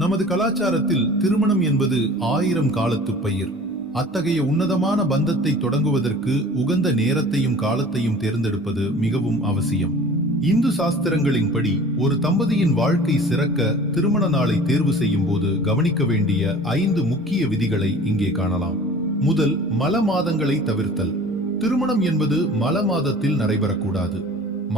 நமது கலாச்சாரத்தில் திருமணம் என்பது 1000 காலத்து பயிர். அத்தகைய உன்னதமான பந்தத்தை தொடங்குவதற்கு உகந்த நேரத்தையும் காலத்தையும் தேர்ந்தெடுப்பது மிகவும் அவசியம். இந்து சாஸ்திரங்களின்படி ஒரு தம்பதியின் வாழ்க்கை சிறக்க திருமண நாளை தேர்வு செய்யும் போது கவனிக்க வேண்டிய 5 முக்கிய விதிகளை இங்கே காணலாம். முதல், மல மாதங்களை தவிர்த்தல். திருமணம் என்பது மல மாதத்தில் நடைபெறக்கூடாது.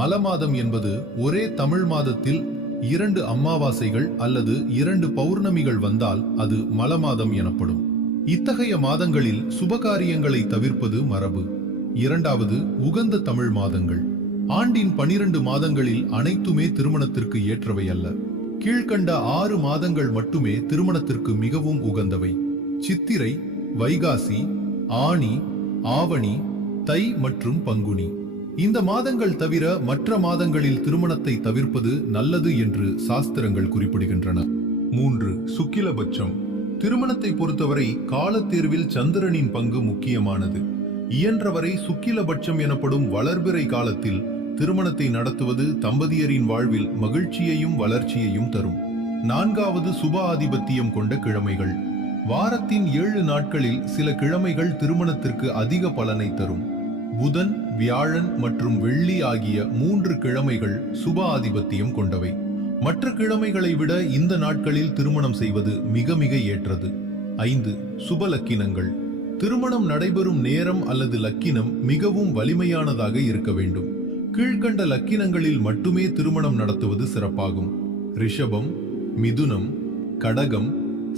மல மாதம் என்பது ஒரே தமிழ் மாதத்தில் 2 அமாவாசைகள் அல்லது 2 பௌர்ணமிகள் வந்தால் அது மல மாதம் எனப்படும். இத்தகைய மாதங்களில் சுபகாரியங்களை தவிர்ப்பது மரபு. இரண்டாவது, உகந்த தமிழ் மாதங்கள். ஆண்டின் 12 மாதங்களில் அனைத்துமே திருமணத்திற்கு ஏற்றவை அல்ல. கீழ்கண்ட 6 மாதங்கள் மட்டுமே திருமணத்திற்கு மிகவும் உகந்தவை: சித்திரை, வைகாசி, ஆனி, ஆவணி, தை மற்றும் பங்குனி. இந்த மாதங்கள் தவிர மற்ற மாதங்களில் திருமணத்தை தவிர்ப்பது நல்லது என்று சாஸ்திரங்கள் குறிப்பிடுகின்றன. 3. சுக்கிலபட்சம். திருமணத்தை பொறுத்தவரை காலத்தேர்வில் சந்திரனின் பங்கு முக்கியமானது. இயன்றவரை சுக்கிலபட்சம் எனப்படும் வளர்பிறை காலத்தில் திருமணத்தை நடத்துவது தம்பதியரின் வாழ்வில் மகிழ்ச்சியையும் வளர்ச்சியையும் தரும். 4வது, சுப ஆதிபத்தியம் கொண்ட கிழமைகள். வாரத்தின் 7 நாட்களில் சில கிழமைகள் திருமணத்திற்கு அதிக பலனை தரும். புதன், வியாழன் மற்றும் வெள்ளி ஆகிய 3 கிழமைகள் சுப ஆதிபத்தியம் கொண்டவை. மற்ற கிழமைகளை விட இந்த நாட்களில் திருமணம் செய்வது மிக மிக ஏற்றது. 5. சுப லக்கினங்கள். திருமணம் நடைபெறும் நேரம் அல்லது லக்கினம் மிகவும் வலிமையானதாக இருக்க வேண்டும். கீழ்கண்ட லக்கினங்களில் மட்டுமே திருமணம் நடத்துவது சிறப்பாகும்: ரிஷபம், மிதுனம், கடகம்,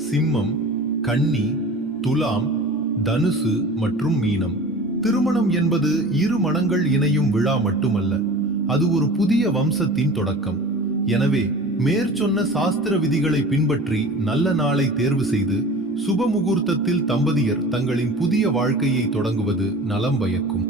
சிம்மம், கன்னி, துலாம், தனுசு மற்றும் மீனம். திருமணம் என்பது 2 மனங்கள் இணையும் விழா மட்டுமல்ல, அது ஒரு புதிய வம்சத்தின் தொடக்கம். எனவே மேற்சொன்ன சாஸ்திர விதிகளை பின்பற்றி நல்ல நாளை தேர்வு செய்து சுப முகூர்த்தத்தில் தம்பதியர் தங்களின் புதிய வாழ்க்கையை தொடங்குவது நலம் பயக்கும்.